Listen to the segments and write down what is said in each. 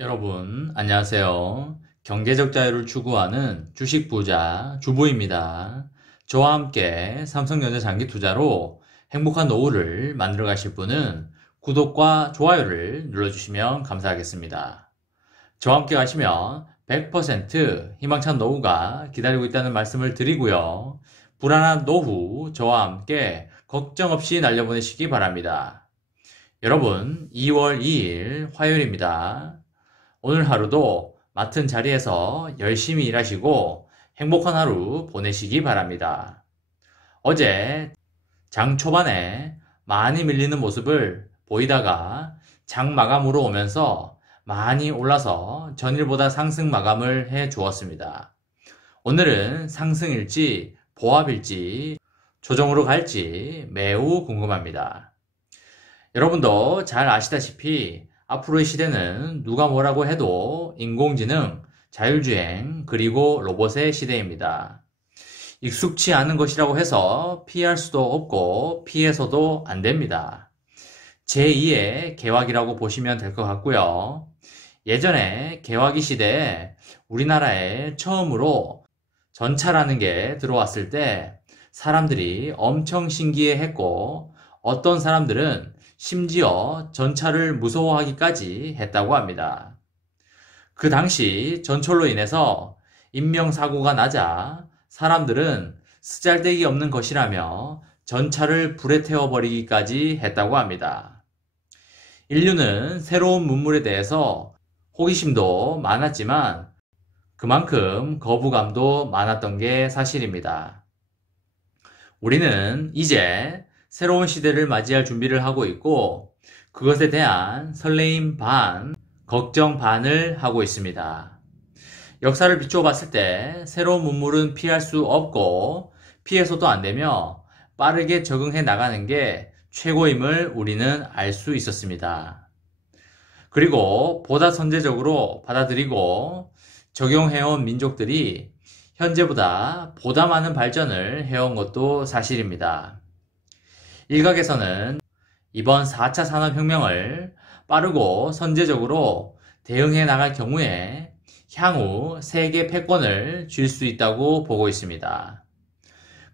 여러분, 안녕하세요. 경제적 자유를 추구하는 주식 부자 주부입니다. 저와 함께 삼성전자 장기 투자로 행복한 노후를 만들어 가실 분은 구독과 좋아요를 눌러주시면 감사하겠습니다. 저와 함께 가시면 100% 희망찬 노후가 기다리고 있다는 말씀을 드리고요. 불안한 노후 저와 함께 걱정 없이 날려보내시기 바랍니다. 여러분, 2월 2일 화요일입니다. 오늘 하루도 맡은 자리에서 열심히 일하시고 행복한 하루 보내시기 바랍니다. 어제 장 초반에 많이 밀리는 모습을 보이다가 장 마감으로 오면서 많이 올라서 전일보다 상승 마감을 해 주었습니다. 오늘은 상승일지 보합일지 조정으로 갈지 매우 궁금합니다. 여러분도 잘 아시다시피 앞으로의 시대는 누가 뭐라고 해도 인공지능, 자율주행, 그리고 로봇의 시대입니다. 익숙치 않은 것이라고 해서 피할 수도 없고 피해서도 안 됩니다. 제2의 개화기라고 보시면 될 것 같고요. 예전에 개화기 시대에 우리나라에 처음으로 전차라는 게 들어왔을 때 사람들이 엄청 신기해했고 어떤 사람들은 심지어 전차를 무서워하기까지 했다고 합니다. 그 당시 전철로 인해서 인명사고가 나자 사람들은 쓰잘데기 없는 것이라며 전차를 불에 태워버리기까지 했다고 합니다. 인류는 새로운 문물에 대해서 호기심도 많았지만 그만큼 거부감도 많았던 게 사실입니다. 우리는 이제 새로운 시대를 맞이할 준비를 하고 있고 그것에 대한 설레임 반, 걱정 반을 하고 있습니다. 역사를 비추어 봤을 때 새로운 문물은 피할 수 없고 피해서도 안 되며 빠르게 적응해 나가는 게 최고임을 우리는 알 수 있었습니다. 그리고 보다 선제적으로 받아들이고 적용해온 민족들이 현재보다 보다 많은 발전을 해온 것도 사실입니다. 일각에서는 이번 4차 산업혁명을 빠르고 선제적으로 대응해 나갈 경우에 향후 세계 패권을 쥘 수 있다고 보고 있습니다.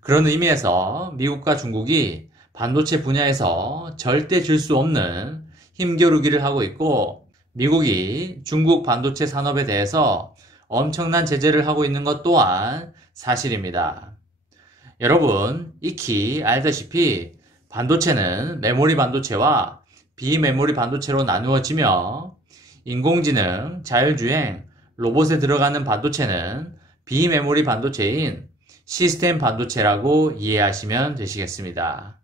그런 의미에서 미국과 중국이 반도체 분야에서 절대 질 수 없는 힘겨루기를 하고 있고 미국이 중국 반도체 산업에 대해서 엄청난 제재를 하고 있는 것 또한 사실입니다. 여러분, 익히 알다시피 반도체는 메모리 반도체와 비메모리 반도체로 나누어지며 인공지능, 자율주행, 로봇에 들어가는 반도체는 비메모리 반도체인 시스템 반도체라고 이해하시면 되시겠습니다.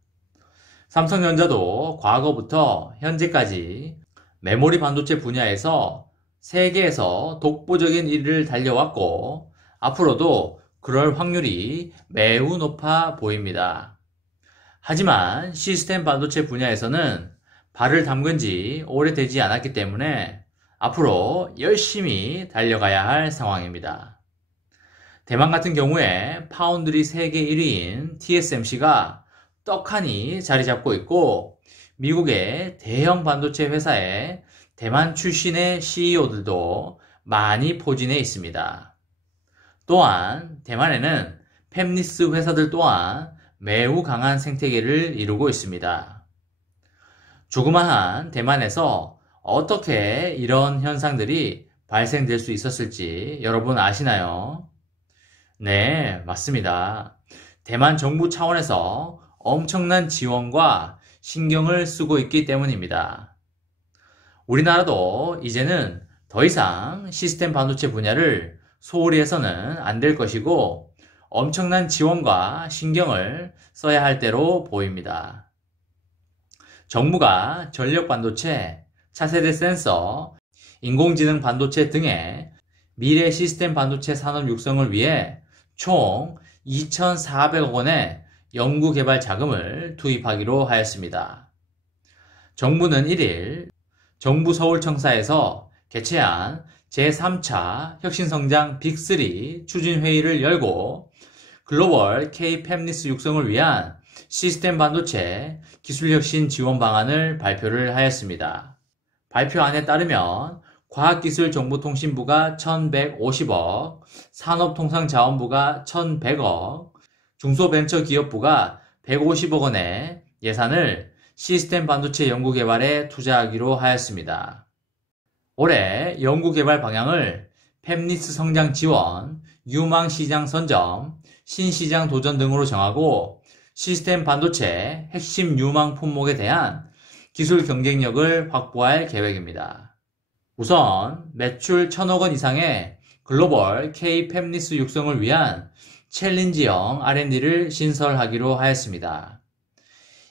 삼성전자도 과거부터 현재까지 메모리 반도체 분야에서 세계에서 독보적인 1위를 달려왔고 앞으로도 그럴 확률이 매우 높아 보입니다. 하지만 시스템 반도체 분야에서는 발을 담근 지 오래되지 않았기 때문에 앞으로 열심히 달려가야 할 상황입니다. 대만 같은 경우에 파운드리 세계 1위인 TSMC가 떡하니 자리 잡고 있고 미국의 대형 반도체 회사의 대만 출신의 CEO들도 많이 포진해 있습니다. 또한 대만에는 팹리스 회사들 또한 매우 강한 생태계를 이루고 있습니다. 조그마한 대만에서 어떻게 이런 현상들이 발생될 수 있었을지 여러분 아시나요? 네, 맞습니다. 대만 정부 차원에서 엄청난 지원과 신경을 쓰고 있기 때문입니다. 우리나라도 이제는 더 이상 시스템 반도체 분야를 소홀히 해서는 안 될 것이고 엄청난 지원과 신경을 써야 할 때로 보입니다. 정부가 전력 반도체, 차세대 센서, 인공지능 반도체 등의 미래 시스템 반도체 산업 육성을 위해 총 2,400억 원의 연구개발 자금을 투입하기로 하였습니다. 정부는 1일 정부 서울청사에서 개최한 제3차 혁신성장 빅3 추진회의를 열고 글로벌 K-팹리스 육성을 위한 시스템 반도체 기술혁신 지원 방안을 발표를 하였습니다. 발표안에 따르면 과학기술정보통신부가 1150억, 산업통상자원부가 1100억, 중소벤처기업부가 150억 원의 예산을 시스템 반도체 연구개발에 투자하기로 하였습니다. 올해 연구개발 방향을 팹리스 성장 지원, 유망시장 선점, 신시장 도전 등으로 정하고 시스템 반도체 핵심 유망 품목에 대한 기술 경쟁력을 확보할 계획입니다. 우선 매출 1000억 원 이상의 글로벌 K-팹리스 육성을 위한 챌린지형 R&D를 신설하기로 하였습니다.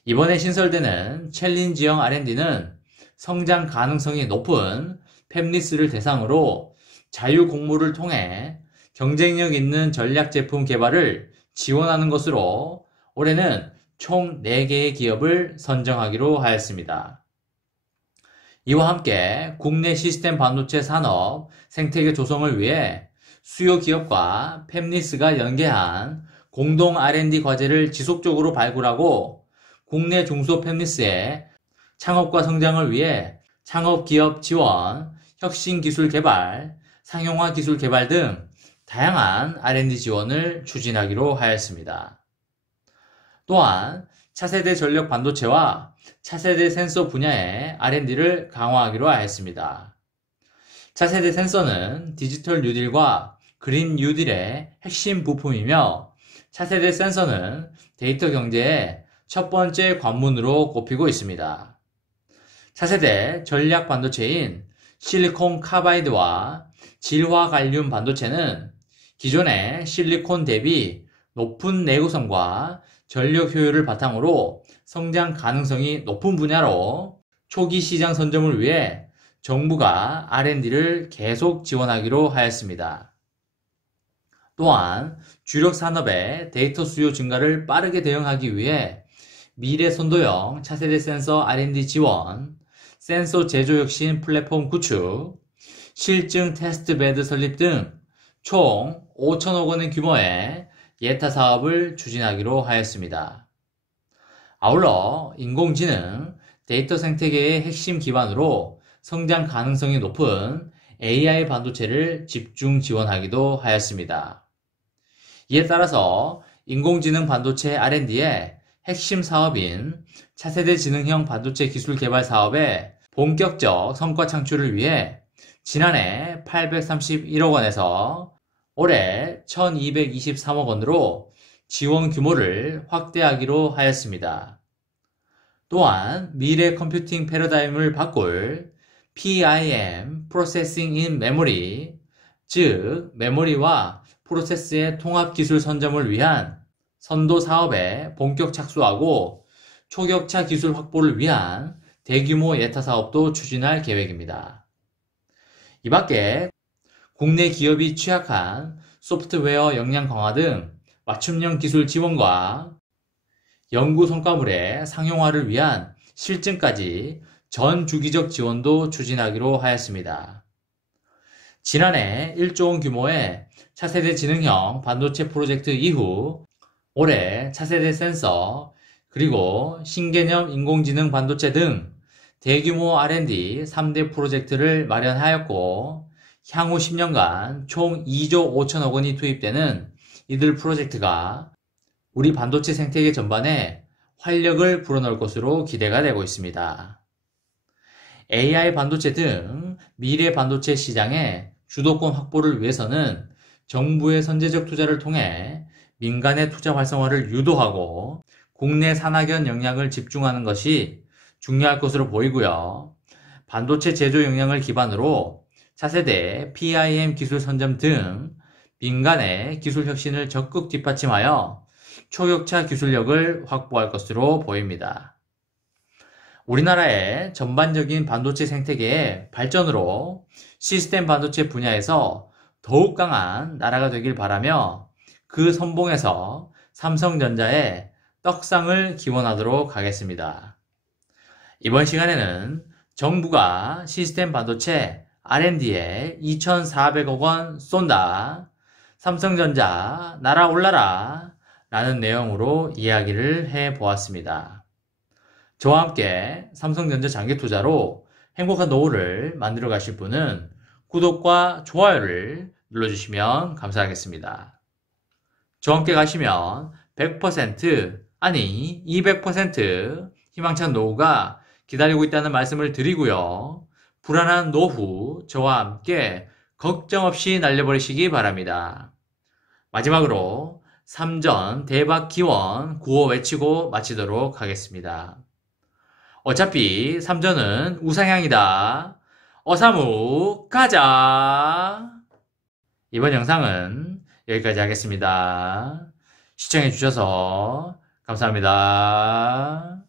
이번에 신설되는 챌린지형 R&D는 성장 가능성이 높은 팹리스를 대상으로 자유 공모를 통해 경쟁력 있는 전략 제품 개발을 지원하는 것으로 올해는 총 4개의 기업을 선정하기로 하였습니다. 이와 함께 국내 시스템 반도체 산업 생태계 조성을 위해 수요 기업과 팹리스가 연계한 공동 R&D 과제를 지속적으로 발굴하고 국내 중소 팹리스의 창업과 성장을 위해 창업기업 지원, 혁신기술 개발, 상용화 기술 개발 등 다양한 R&D 지원을 추진하기로 하였습니다. 또한 차세대 전력 반도체와 차세대 센서 분야의 R&D를 강화하기로 하였습니다. 차세대 센서는 디지털 뉴딜과 그린 뉴딜의 핵심 부품이며 차세대 센서는 데이터 경제의 첫 번째 관문으로 꼽히고 있습니다. 차세대 전략 반도체인 실리콘 카바이드와 질화 갈륨 반도체는 기존의 실리콘 대비 높은 내구성과 전력 효율을 바탕으로 성장 가능성이 높은 분야로 초기 시장 선점을 위해 정부가 R&D를 계속 지원하기로 하였습니다. 또한 주력 산업의 데이터 수요 증가를 빠르게 대응하기 위해 미래 선도형 차세대 센서 R&D 지원, 센서 제조 혁신 플랫폼 구축, 실증 테스트 베드 설립 등 총 5천억 원의 규모의 예타 사업을 추진하기로 하였습니다. 아울러 인공지능, 데이터 생태계의 핵심 기반으로 성장 가능성이 높은 AI 반도체를 집중 지원하기도 하였습니다. 이에 따라서 인공지능 반도체 R&D의 핵심 사업인 차세대 지능형 반도체 기술 개발 사업의 본격적 성과 창출을 위해 지난해 831억 원에서 올해 1223억 원으로 지원 규모를 확대하기로 하였습니다. 또한 미래 컴퓨팅 패러다임을 바꿀 PIM, Processing in Memory, 즉 메모리와 프로세스의 통합 기술 선점을 위한 선도 사업에 본격 착수하고 초격차 기술 확보를 위한 대규모 예타 사업도 추진할 계획입니다. 이 밖에 국내 기업이 취약한 소프트웨어 역량 강화 등 맞춤형 기술 지원과 연구 성과물의 상용화를 위한 실증까지 전 주기적 지원도 추진하기로 하였습니다. 지난해 1조 원 규모의 차세대 지능형 반도체 프로젝트 이후 올해 차세대 센서 그리고 신개념 인공지능 반도체 등 대규모 R&D 3대 프로젝트를 마련하였고 향후 10년간 총 2조 5천억 원이 투입되는 이들 프로젝트가 우리 반도체 생태계 전반에 활력을 불어넣을 것으로 기대가 되고 있습니다. AI 반도체 등 미래 반도체 시장의 주도권 확보를 위해서는 정부의 선제적 투자를 통해 민간의 투자 활성화를 유도하고 국내 산학연 역량을 집중하는 것이 중요할 것으로 보이고요. 반도체 제조 역량을 기반으로 차세대 PIM 기술 선점 등 민간의 기술 혁신을 적극 뒷받침하여 초격차 기술력을 확보할 것으로 보입니다. 우리나라의 전반적인 반도체 생태계의 발전으로 시스템 반도체 분야에서 더욱 강한 나라가 되길 바라며 그 선봉에서 삼성전자의 떡상을 기원하도록 하겠습니다. 이번 시간에는 정부가 시스템 반도체 R&D에 2,400억 원 쏜다. 삼성전자 날아올라라 라는 내용으로 이야기를 해보았습니다. 저와 함께 삼성전자 장기투자로 행복한 노후를 만들어 가실 분은 구독과 좋아요를 눌러주시면 감사하겠습니다. 저와 함께 가시면 100% 아니 200% 희망찬 노후가 기다리고 있다는 말씀을 드리고요. 불안한 노후 저와 함께 걱정 없이 날려버리시기 바랍니다. 마지막으로 3전 대박 기원 구호 외치고 마치도록 하겠습니다. 어차피 3전은 우상향이다. 어사무 가자. 이번 영상은 여기까지 하겠습니다. 시청해주셔서 감사합니다.